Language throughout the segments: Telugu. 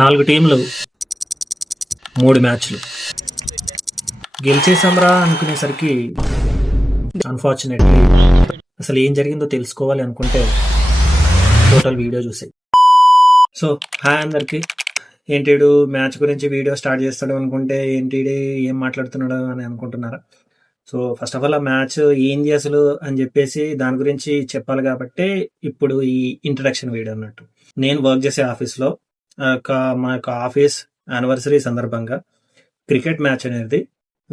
4 టీంలు 3 మ్యాచ్లు గెలిచేసాంరా అనుకునేసరికి అన్ఫార్చునేట్లీ అసలు ఏం జరిగిందో తెలుసుకోవాలి అనుకుంటే టోటల్ వీడియో చూసే. సో హాయ్ అందరికి. ఏంటిడు మ్యాచ్ గురించి వీడియో స్టార్ట్ చేస్తాడు అనుకుంటే ఏంటిడి ఏం మాట్లాడుతున్నాడు అని అనుకుంటున్నారా? సో ఫస్ట్ ఆఫ్ ఆల్ ఆ మ్యాచ్ ఏంది అసలు అని చెప్పేసి దాని గురించి చెప్పాలి కాబట్టి ఇప్పుడు ఈ ఇంట్రడక్షన్ వీడియో అన్నట్టు. నేను వర్క్ చేసే ఆఫీస్లో మా యొక్క ఆఫీస్ యానివర్సరీ సందర్భంగా క్రికెట్ మ్యాచ్ అనేది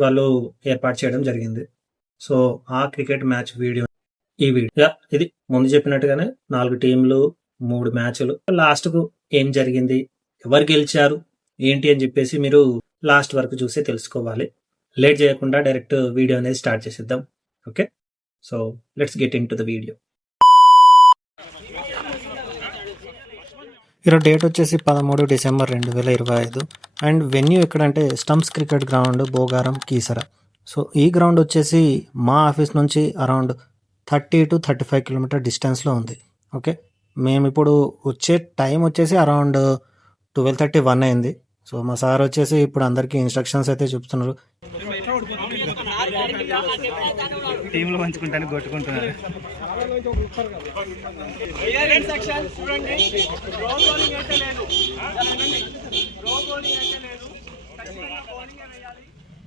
వాళ్ళు ఏర్పాటు చేయడం జరిగింది. సో ఆ క్రికెట్ మ్యాచ్ వీడియో ఈ వీడియో ఇది ముందు చెప్పినట్టుగానే 4 టీంలు 3 మ్యాచ్లు. లాస్ట్కు ఏం జరిగింది, ఎవరు గెలిచారు ఏంటి అని చెప్పేసి మీరు లాస్ట్ వరకు చూసి తెలుసుకోవాలి. లేట్ చేయకుండా డైరెక్ట్ వీడియో అనేది స్టార్ట్ చేసేద్దాం. Okay, so let's get in to the video. ఈరోజు డేట్ వచ్చేసి 13 డిసెంబర్ 2025 అండ్ వెన్యూ ఎక్కడంటే stumps cricket ground, Bhogaram, Keesara. So ఈ గ్రౌండ్ వచ్చేసి మా ఆఫీస్ నుంచి అరౌండ్ 30 to 35 కిలోమీటర్ డిస్టెన్స్లో ఉంది. ఓకే, మేము ఇప్పుడు వచ్చే టైం వచ్చేసి అరౌండ్ 12:31 అయింది. సో మా సార్ వచ్చేసి ఇప్పుడు అందరికీ ఇన్స్ట్రక్షన్స్ అయితే చెప్తున్నారు. టీంలు పంచుకుంటాను కొట్టుకుంటున్నారు.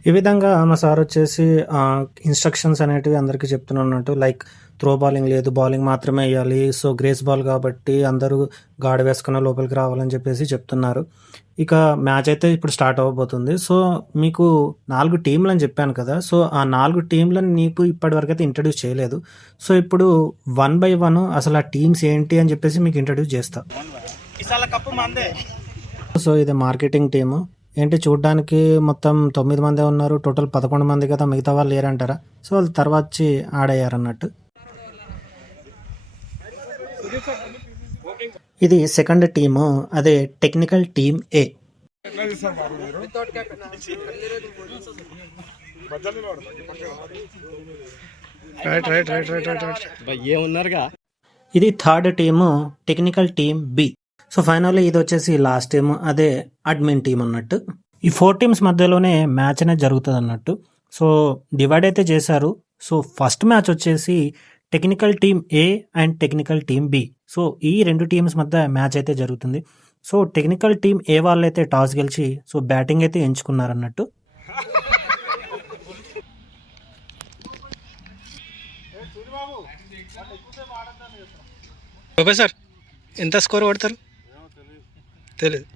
ఈ విధంగా మా సార్ వచ్చేసి ఇన్స్ట్రక్షన్స్ అనేటివి అందరికీ చెప్తున్నట్టు, లైక్ త్రో బాలింగ్ లేదు, బౌలింగ్ మాత్రమే వేయాలి. సో గ్రేస్ బాల్ కాబట్టి అందరూ గాడ వేసుకున్న లోపలికి రావాలని చెప్పేసి చెప్తున్నారు. ఇక మ్యాచ్ అయితే ఇప్పుడు స్టార్ట్ అవ్వబోతుంది. సో మీకు 4 టీంలు అని చెప్పాను కదా. సో ఆ 4 టీంలను నీకు ఇప్పటివరకు అయితే ఇంట్రడ్యూస్ చేయలేదు. సో ఇప్పుడు 1 by 1 అసలు ఆ టీమ్స్ ఏంటి అని చెప్పేసి మీకు ఇంట్రడ్యూస్ చేస్తా. సో ఇది మార్కెటింగ్ టీము. ఏంటి చూడడానికి మొత్తం 9 మందే ఉన్నారు, టోటల్ 11 మంది కదా, మిగతా వాళ్ళు లేరంటారా? సో వాళ్ళు తర్వాత వచ్చి ఆడయ్యారు అన్నట్టు. ఇది సెకండ్ టీము, అదే టెక్నికల్ టీమ్ ఏ. ఇది third team, technical team B. So finally ఇది వచ్చేసి లాస్ట్ టీమ్, అదే అడ్మిన్ టీం అన్నట్టు. ఈ 4 టీమ్స్ మధ్యలోనే మ్యాచ్ అనేది జరుగుతుంది అన్నట్టు. సో డివైడ్ అయితే చేశారు. సో ఫస్ట్ మ్యాచ్ వచ్చేసి technical team A and technical team B. So ఈ 2 టీమ్స్ మధ్య మ్యాచ్ అయితే జరుగుతుంది. సో టెక్నికల్ టీమ్ ఏ వాళ్ళు అయితే టాస్ గెలిచి సో బ్యాటింగ్ అయితే ఎంచుకున్నారన్నట్టు. ఓకే సార్, ఎంత స్కోర్ కొడతారు తెలియదు.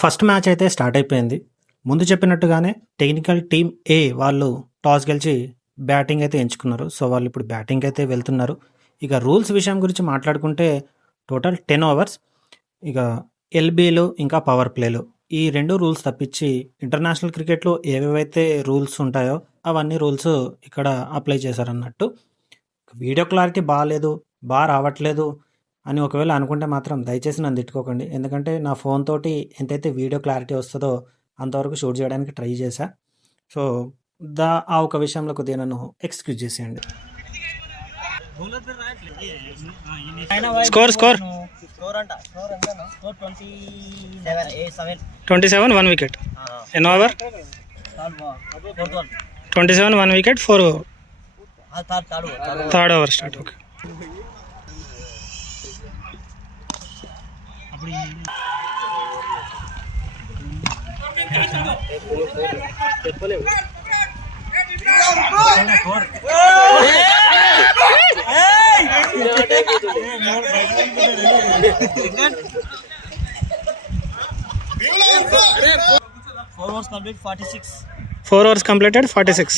ఫస్ట్ మ్యాచ్ అయితే స్టార్ట్ అయిపోయింది. ముందు చెప్పినట్టుగానే టెక్నికల్ టీమ్ ఏ వాళ్ళు టాస్ గెలిచి బ్యాటింగ్ అయితే ఎంచుకున్నారు. సో వాళ్ళు ఇప్పుడు బ్యాటింగ్ అయితే వెళ్తున్నారు. ఇక రూల్స్ విషయం గురించి మాట్లాడుకుంటే టోటల్ 10 ఓవర్స్. ఇక ఎల్బీలు ఇంకా పవర్ ప్లేలు ఈ 2 రూల్స్ తప్పించి ఇంటర్నేషనల్ క్రికెట్లో ఏవేవైతే రూల్స్ ఉంటాయో అవన్నీ రూల్స్ ఇక్కడ అప్లై చేశారన్నట్టు. వీడియో క్లారిటీ బాగా రావట్లేదు అని ఒకవేళ అనుకుంటే మాత్రం దయచేసి నన్ను తిట్టుకోకండి. ఎందుకంటే నా ఫోన్ తోటి ఎంతైతే వీడియో క్లారిటీ వస్తుందో అంతవరకు షూట్ చేయడానికి ట్రై చేశా. సో ఆ ఒక విషయంలో కొద్దిగా నన్ను ఎక్స్క్యూజ్ చేసేయండి. Score 27 1 wicket. ఎన్ over 27 1 wicket 4 over. Third over start. Okay, Four overs completed 46.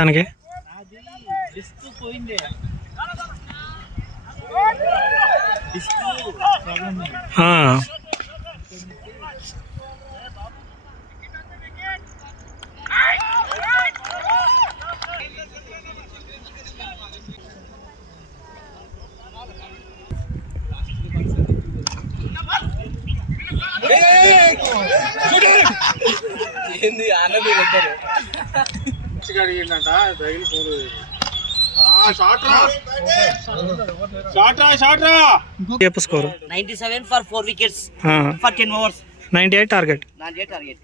దానికి చెప్పు score 97 for 4 wickets for 10 overs. 98 target. 98 target.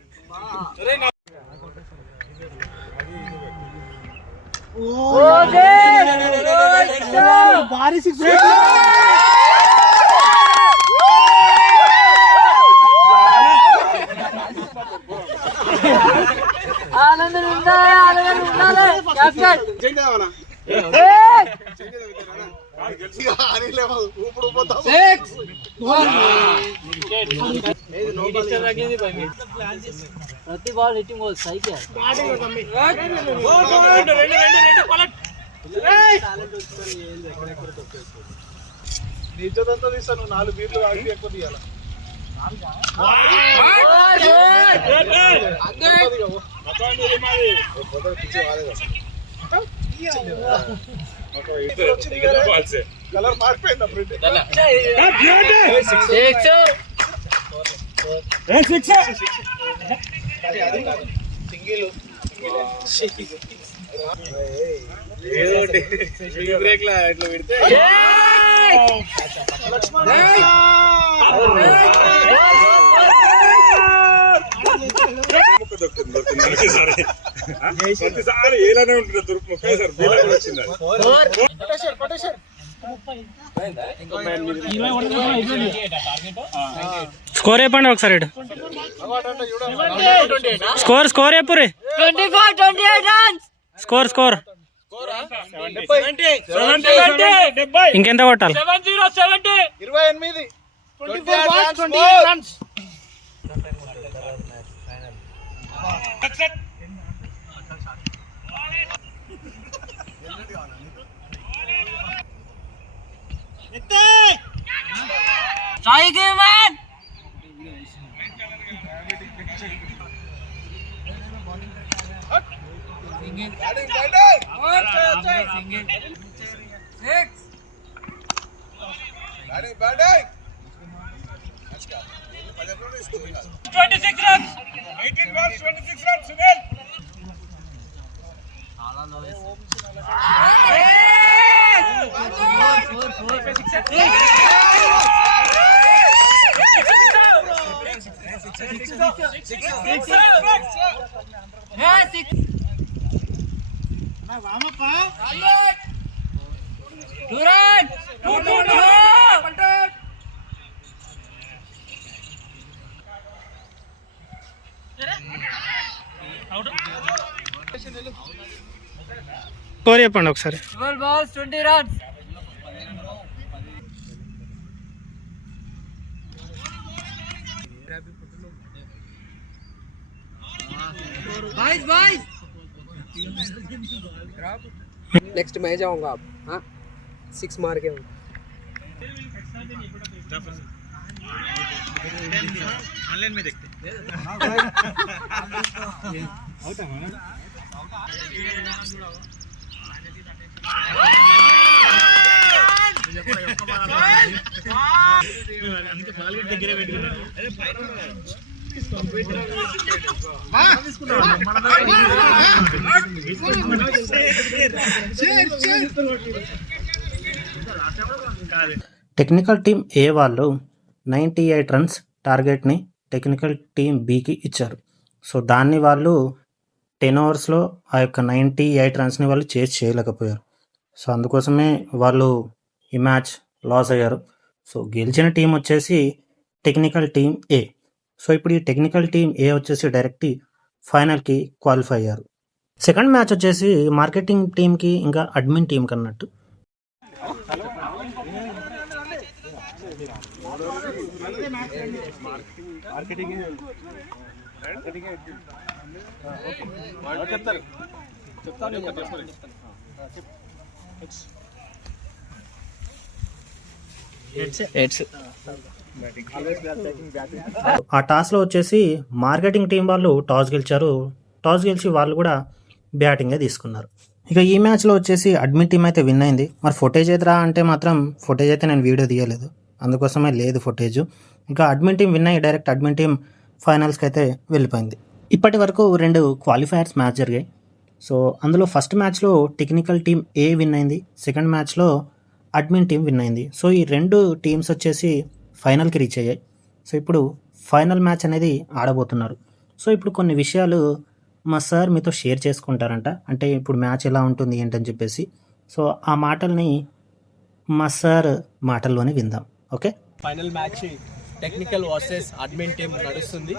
ప్రతి బాల్ హిట్టింగ్ బాల్ సైకి నీచదంతా తీస్తాను 4 బీర్లు ఆగి ఎక్కువ తీయాలి కలర్ మారిపోయిందా సింగిల్ బ్రేక్ లా ఇట్లా పెడితే ప్రతిసారి ఏలానే ఉంటుంది దుర్పు ఒకేసారి బీలా కూడా వచ్చింది స్కోర్ చెప్పండి ఒకసారి. స్కోర్ స్కోర్ చెప్పు రే. 28 runs. స్కోర్ స్కోర్ ఇంకెంత కొట్టాలి? 28 runs. Strike him, man. Score చెప్పండి ఒకసారి. 12 balls, 20 runs. Boys. नेक्स्ट मैं जाऊंगा आप. हाँ 6 मार के ऑनलाइन में देखते టెక్నికల్ టీం ఏ వాళ్ళు 98 రన్స్ టార్గెట్ని టెక్నికల్ టీం బికి ఇచ్చారు. సో దాన్ని వాళ్ళు 10 ఓవర్స్లో ఆ యొక్క 98 రన్స్ని వాళ్ళు చేసి చేయలేకపోయారు. సో అందుకోసమే వాళ్ళు ఈ మ్యాచ్ లాస్ అయ్యారు. సో గెలిచిన టీం వచ్చేసి టెక్నికల్ టీం ఏ. సో ఇప్పుడు ఈ టెక్నికల్ టీం ఏ వచ్చేసి డైరెక్ట్ ఫైనల్కి క్వాలిఫై అయ్యారు. సెకండ్ మ్యాచ్ వచ్చేసి మార్కెటింగ్ టీంకి ఇంకా అడ్మిన్ టీంకి అన్నట్టు. ఆ టాస్లో వచ్చేసి మార్కెటింగ్ టీం వాళ్ళు టాస్ గెలిచారు. టాస్ గెలిచి వాళ్ళు కూడా బ్యాటింగే తీసుకున్నారు. ఇక ఈ మ్యాచ్లో వచ్చేసి అడ్మిన్ టీం అయితే విన్ అయింది. మరి ఫుటేజ్ అయితే రా అంటే మాత్రం ఫుటేజ్ అయితే నేను వీడియో తీయలేదు, అందుకోసమే లేదు ఫుటేజ్. ఇంకా అడ్మిన్ టీం విన్ అయ్యి డైరెక్ట్ అడ్మిన్ టీం ఫైనల్స్కి అయితే వెళ్ళిపోయింది. ఇప్పటి వరకు 2 క్వాలిఫైయర్స్ మ్యాచ్ జరిగాయి. సో అందులో ఫస్ట్ మ్యాచ్లో టెక్నికల్ టీం ఏ విన్ అయింది, సెకండ్ మ్యాచ్లో అడ్మిన్ టీం విన్ అయింది. సో ఈ 2 టీమ్స్ వచ్చేసి ఫైనల్కి రీచ్ అయ్యాయి. సో ఇప్పుడు ఫైనల్ మ్యాచ్ అనేది ఆడబోతున్నారు. సో ఇప్పుడు కొన్ని విషయాలు మా సార్ మీతో షేర్ చేసుకుంటారంట, అంటే ఇప్పుడు మ్యాచ్ ఎలా ఉంటుంది ఏంటని చెప్పేసి. సో ఆ మాటల్ని మా సార్ మాటల్లోనే విందాం. Okay, final match technical versus admin team నడుస్తుంది.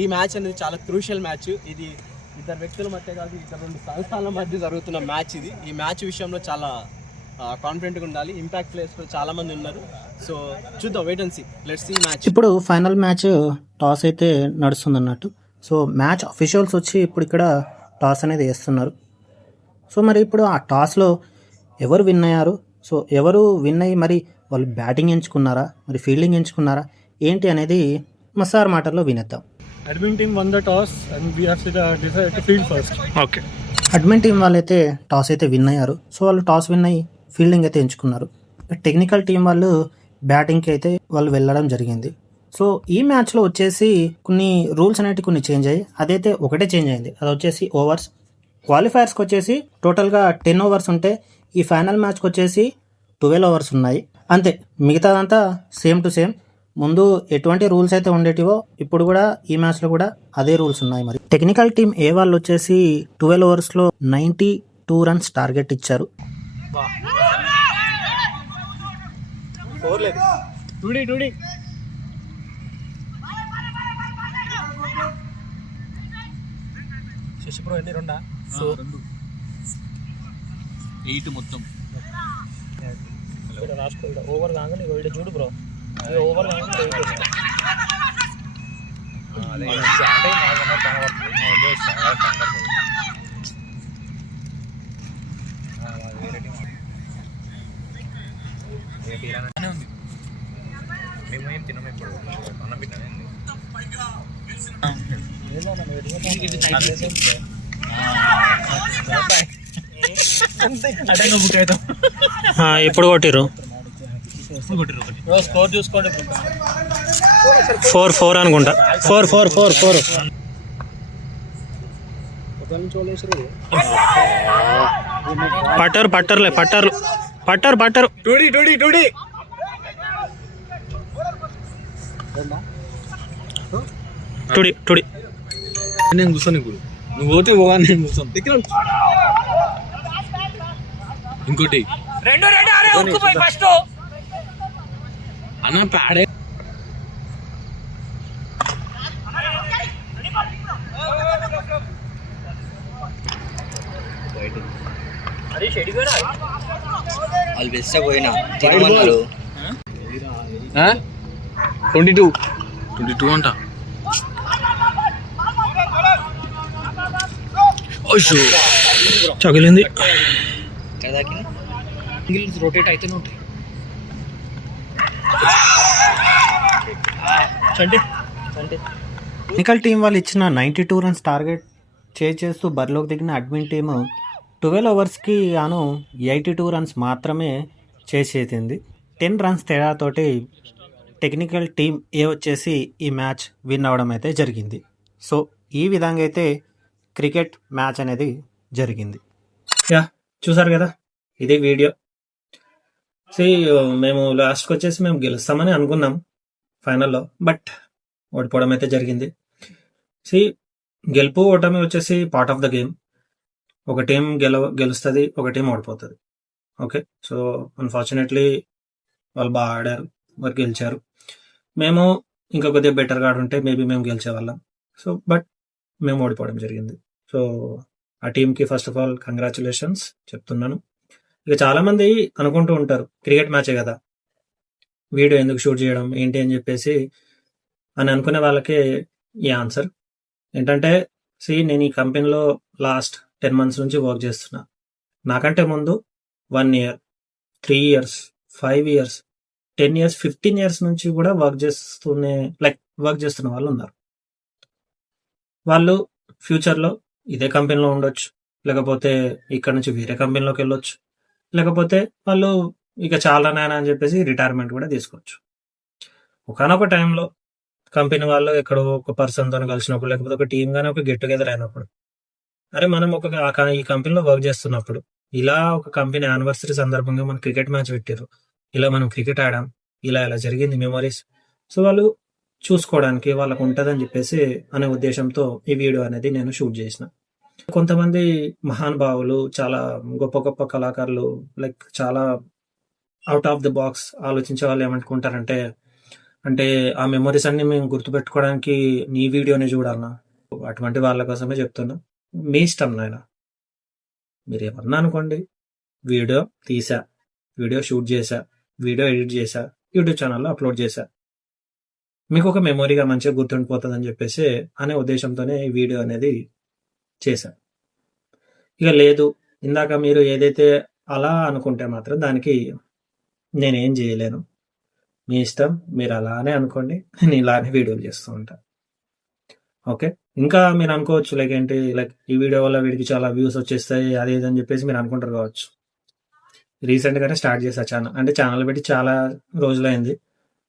ఈ మ్యాచ్ అనేది చాలా క్రూషియల్ మ్యాచ్. ఇది ఇద్దరు వ్యక్తుల మధ్య కాదు, ఇద్దరు 2 సంస్థల మధ్య జరుగుతున్న మ్యాచ్ ఇది. ఈ మ్యాచ్ విషయంలో చాలా కాన్ఫిడెంట్గా ఉండాలి. ఇంపాక్ట్ ప్లేయర్స్ కూడా చాలా మంది ఉన్నారు. సో చూద్దాం, wait and see, let's see match. ఇప్పుడు ఫైనల్ మ్యాచ్ టాస్ అయితే నడుస్తుంది అన్నట్టు. సో మ్యాచ్ అఫీషియల్స్ వచ్చి ఇప్పుడు ఇక్కడ టాస్ అనేది వేస్తున్నారు. సో మరి ఇప్పుడు ఆ టాస్లో ఎవరు విన్ అయ్యారు, సో ఎవరు విన్ అయ్యి మరి వాళ్ళు బ్యాటింగ్ ఎంచుకున్నారా, మరి ఫీల్డింగ్ ఎంచుకున్నారా ఏంటి అనేది మా సార్ మాటల్లో వినేద్దాం. Admin team won the toss and we have decided to field first. Okay. Admin team వాళ్ళైతే టాస్ అయితే విన్ అయ్యారు. సో వాళ్ళు టాస్ విన్ అయ్యి ఫీల్డింగ్ అయితే ఎంచుకున్నారు. టెక్నికల్ టీం వాళ్ళు బ్యాటింగ్కి అయితే వాళ్ళు వెళ్ళడం జరిగింది. సో ఈ మ్యాచ్లో వచ్చేసి కొన్ని రూల్స్ అనేవి కొన్ని చేంజ్ అయ్యాయి. అదైతే ఒకటే చేంజ్ అయింది, అది వచ్చేసి ఓవర్స్. క్వాలిఫైయర్స్కి వచ్చేసి టోటల్గా 10 ఓవర్స్ ఉంటే ఈ ఫైనల్ మ్యాచ్కి వచ్చేసి 12 ఓవర్స్ ఉన్నాయి అంతే. మిగతాదంతా సేమ్ టు సేమ్. ముందు ఎటువంటి రూల్స్ అయితే ఉండేటివో ఇప్పుడు కూడా ఈ మ్యాచ్లో కూడా అదే రూల్స్ ఉన్నాయి. మరి టెక్నికల్ టీం ఏ వాళ్ళు వచ్చేసి 12 ఓవర్స్లో 92 రన్స్ టార్గెట్ ఇచ్చారు. శశిప్రో ఎన్ని రెండా? 8 మొత్తం. ఓవర్ కాగానే చూడు బ్రో, ఓవర్ మేమేం తినము ఇప్పుడు, అన్నం తిన్నాను. ఎప్పుడు కొట్టిరు? స్కోర్ చూసుకోండి. 4-4 అనుకుంటా. 4-4. పట్టరు. టుడి నేను కూర్చొని ఇప్పుడు నువ్వు పోతే పోగా నేను కూర్చొని ఇంకోటి అన్న పాడే వాళ్ళు బెస్ట్ పోయినా తినమన్నారు. 22 అంట. చగిలింది. రొటేట్ అయితేనే ఉంటాయి. టెక్నికల్ టీం వాళ్ళు ఇచ్చిన 92 రన్స్ టార్గెట్ చేస్తూ బరిలోకి దిగిన అడ్మిన్ టీము 12 ఓవర్స్కి గాను 82 రన్స్ మాత్రమే చేసేసింది. 10 రన్స్ తేడాతోటి టెక్నికల్ టీం ఏ వచ్చేసి ఈ మ్యాచ్ విన్ అవ్వడం అయితే జరిగింది. సో ఈ విధంగా అయితే క్రికెట్ మ్యాచ్ అనేది జరిగింది. చూసారు కదా, ఇదే వీడియో. మేము లాస్ట్కి వచ్చేసి మేము గెలుస్తామని అనుకున్నాం ఫైనల్లో, బట్ ఓడిపోవడం అయితే జరిగింది. గెలుపు ఓటమి వచ్చేసి పార్ట్ ఆఫ్ ద గేమ్. ఒక టీం గెలుస్తుంది, ఒక టీం ఓడిపోతుంది. ఓకే, సో అన్ఫార్చునేట్లీ వాళ్ళు బాగా ఆడారు, వారు గెలిచారు. మేము ఇంకా కొద్దిగా బెటర్గా ఆడుంటే మేబీ మేము గెలిచేవాళ్ళం. సో బట్ మేము ఓడిపోవడం జరిగింది. సో ఆ టీంకి ఫస్ట్ ఆఫ్ ఆల్ కంగ్రాచులేషన్స్ చెప్తున్నాను. ఇక చాలా మంది అనుకుంటూ ఉంటారు క్రికెట్ మ్యాచే కదా, వీడియో ఎందుకు షూట్ చేయడం ఏంటి అని చెప్పేసి అని అనుకునే వాళ్ళకే ఈ ఆన్సర్ ఏంటంటే, నేను ఈ కంపెనీలో లాస్ట్ 10 months నుంచి వర్క్ చేస్తున్నా. నాకంటే ముందు 1 year, 3 years, 5 years, 10 years, 15 years నుంచి కూడా వర్క్ చేస్తున్న వాళ్ళు ఉన్నారు. వాళ్ళు ఫ్యూచర్లో ఇదే కంపెనీలో ఉండొచ్చు, లేకపోతే ఇక్కడ నుంచి వేరే కంపెనీలోకి వెళ్ళొచ్చు, లేకపోతే వాళ్ళు ఇక చాలా నాయన అని చెప్పేసి రిటైర్మెంట్ కూడా తీసుకోవచ్చు. ఒకనొక టైంలో కంపెనీ వాళ్ళు ఎక్కడో ఒక పర్సన్తో కలిసినప్పుడు, లేకపోతే ఒక టీమ్ గానే ఒక గెట్ టుగెదర్ అయినప్పుడు, అరే మనం ఈ కంపెనీలో వర్క్ చేస్తున్నప్పుడు ఇలా ఒక కంపెనీ యానివర్సరీ సందర్భంగా మన క్రికెట్ మ్యాచ్ పెట్టారు, ఇలా మనం క్రికెట్ ఆడాం, ఇలా జరిగింది మెమరీస్. సో వాళ్ళు చూసుకోవడానికి వాళ్ళకు ఉంటుందని చెప్పేసి అనే ఉద్దేశంతో ఈ వీడియో అనేది నేను షూట్ చేసిన. కొంతమంది మహానుభావులు, చాలా గొప్ప గొప్ప కళాకారులు, చాలా అవుట్ ఆఫ్ ది బాక్స్ ఆలోచించే వాళ్ళు ఏమనుకుంటారంటే, అంటే ఆ మెమరీస్ అన్ని మేము గుర్తుపెట్టుకోవడానికి నీ వీడియోని చూడాలన్నా. అటువంటి వాళ్ళ కోసమే చెప్తున్నా, మీ ఇష్టం నాయన, మీరు ఏమన్నా అనుకోండి. వీడియో తీసా, వీడియో షూట్ చేశా, వీడియో ఎడిట్ చేశా, యూట్యూబ్ ఛానల్లో అప్లోడ్ చేశా, మీకు ఒక మెమొరీగా మంచిగా గుర్తుండిపోతుంది అని చెప్పేసి అనే ఉద్దేశంతోనే ఈ వీడియో అనేది చేశా. ఇక లేదు, ఇందాక మీరు ఏదైతే అలా అనుకుంటే మాత్రం దానికి నేనేం చేయలేను. మీ ఇష్టం, మీరు అలానే అనుకోండి, నేను ఇలానే వీడియోలు చేస్తూ ఉంటా. ఓకే, ఇంకా మీరు అనుకోవచ్చు ఏంటి, ఈ వీడియో వల్ల వీడికి చాలా వ్యూస్ వచ్చేస్తాయి అది ఇది అని చెప్పేసి మీరు అనుకుంటారు కావచ్చు. రీసెంట్గానే స్టార్ట్ చేశా ఛానల్, అంటే ఛానల్ పెట్టి చాలా రోజులైంది,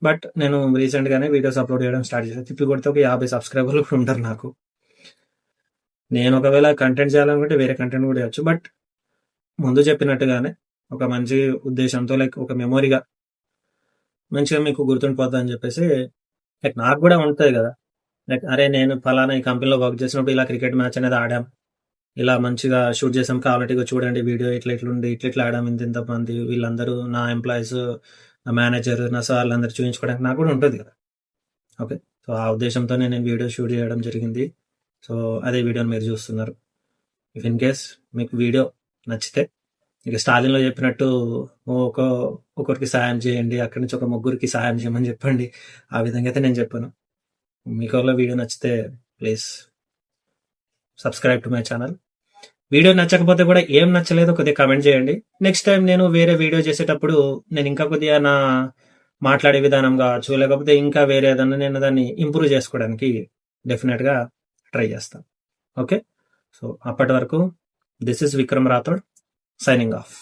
బట్ నేను రీసెంట్గానే వీడియోస్ అప్లోడ్ చేయడం స్టార్ట్ చేశాను. తిప్పి కొడితే ఒక 50 సబ్స్క్రైబర్లు కూడా ఉంటారు నాకు. నేను ఒకవేళ కంటెంట్ చేయాలనుకుంటే వేరే కంటెంట్ కూడా చేయొచ్చు, బట్ ముందు చెప్పినట్టుగానే ఒక మంచి ఉద్దేశంతో ఒక మెమొరీగా మంచిగా మీకు గుర్తుండిపోతుంది అని చెప్పేసి నాకు కూడా ఉంటుంది కదా, అరే నేను ఫలానా ఈ కంపెనీలో వర్క్ చేసినప్పుడు ఇలా క్రికెట్ మ్యాచ్ అనేది ఆడాం, ఇలా మంచిగా షూట్ చేసాం, కావాలంటే చూడండి వీడియో ఇట్లా ఇట్లా ఆడాం, ఇంత మంది వీళ్ళందరూ నా ఎంప్లాయీస్, నా మేనేజర్, నా సార్లు అందరు చూపించుకోవడానికి నాకు కూడా ఉంటుంది కదా. ఓకే, సో ఆ ఉద్దేశంతోనే నేను వీడియో షూట్ చేయడం జరిగింది. సో అదే వీడియోని మీరు చూస్తున్నారు. ఇఫ్ ఇన్ కేస్ మీకు వీడియో నచ్చితే, ఇక స్టాలిన్లో చెప్పినట్టు ఒకరికి సాయం చేయండి, అక్కడి నుంచి ఒక 3 సాయం చేయమని చెప్పండి. ఆ విధంగా అయితే నేను చెప్పాను. మీకు వీడియో నచ్చితే please subscribe to my channel. Video నచ్చకపోతే కూడా ఏం నచ్చలేదో కొద్దిగా కామెంట్ చేయండి. నెక్స్ట్ టైం నేను వేరే వీడియో చేసేటప్పుడు నేను ఇంకా కొద్దిగా నా మాట్లాడే విధానం కావచ్చు, లేకపోతే ఇంకా వేరే ఏదన్నా నేను దాన్ని ఇంప్రూవ్ చేసుకోవడానికి డెఫినెట్గా ట్రై చేస్తాను. ఓకే, సో అప్పటి వరకు this is Vikram Rathod signing off.